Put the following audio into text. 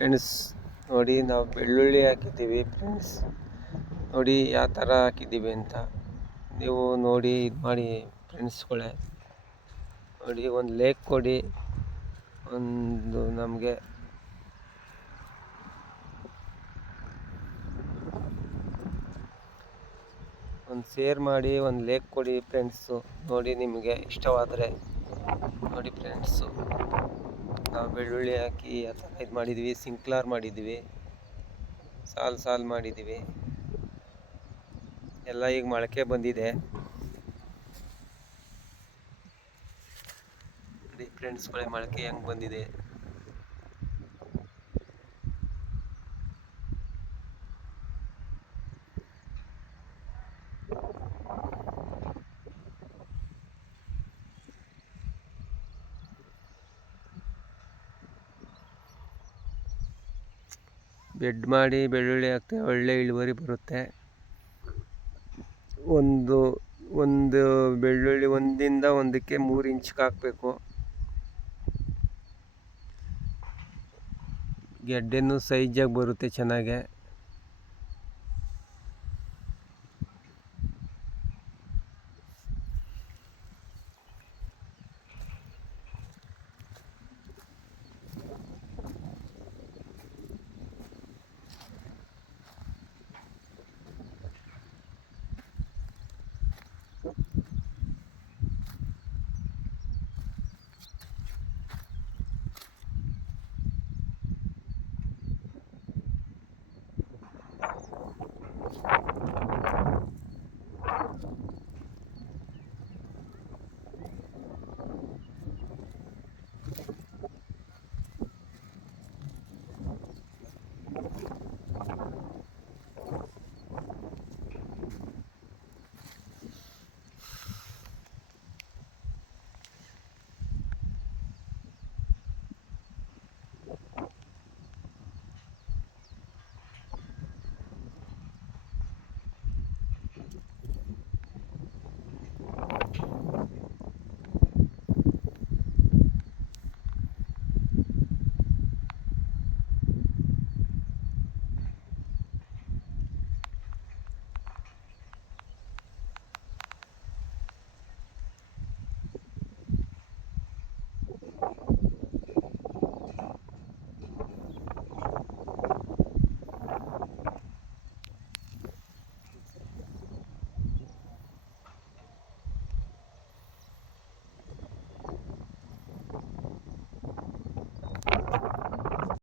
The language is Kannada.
ಫ್ರೆಂಡ್ಸ್ ನೋಡಿ, ನಾವು ಬೆಳ್ಳುಳ್ಳಿ ಹಾಕಿದ್ದೀವಿ ಫ್ರೆಂಡ್ಸ್. ನೋಡಿ ಯಾವ ಥರ ಹಾಕಿದ್ದೀವಿ ಅಂತ ನೀವು ನೋಡಿ ಇದು ಮಾಡಿ ಫ್ರೆಂಡ್ಸ್ಗಳೇ. ನೋಡಿ, ಒಂದು ಲೈಕ್ ಕೊಡಿ, ಒಂದು ನಮಗೆ ಒಂದು ಶೇರ್ ಮಾಡಿ, ಒಂದು ಲೈಕ್ ಕೊಡಿ ಫ್ರೆಂಡ್ಸು. ನೋಡಿ ನಿಮಗೆ ಇಷ್ಟವಾದರೆ ನೋಡಿ ಫ್ರೆಂಡ್ಸು, ನಾವು ಬೆಳ್ಳುಳ್ಳಿ ಹಾಕಿ ಆ ಥರ ಇದು ಮಾಡಿದ್ವಿ. ಸಿಂಕ್ಲಾರ್ ಮಾಡಿದ್ವಿ, ಸಾಲು ಮಾಡಿದ್ವಿ ಎಲ್ಲ. ಈಗ ಮೊಳಕೆ ಬಂದಿದೆ ನೋಡಿ ಫ್ರೆಂಡ್ಸ್ಗಳೇ, ಮೊಳಕೆ ಹೆಂಗೆ ಬಂದಿದೆ. ಬೆಡ್ ಮಾಡಿ ಬೆಳ್ಳುಳ್ಳಿ ಹಾಕ್ತೇವೆ, ಒಳ್ಳೆ ಇಳುವರಿ ಬರುತ್ತೆ. ಒಂದು ಬೆಳ್ಳುಳ್ಳಿ ಒಂದಿಂದ ಒಂದಕ್ಕೆ 3 ಇಂಚ್ಗೆ ಹಾಕಬೇಕು. ಗೆಡ್ಡೆನೂ ಸೈಜಾಗಿ ಬರುತ್ತೆ ಚೆನ್ನಾಗೆ.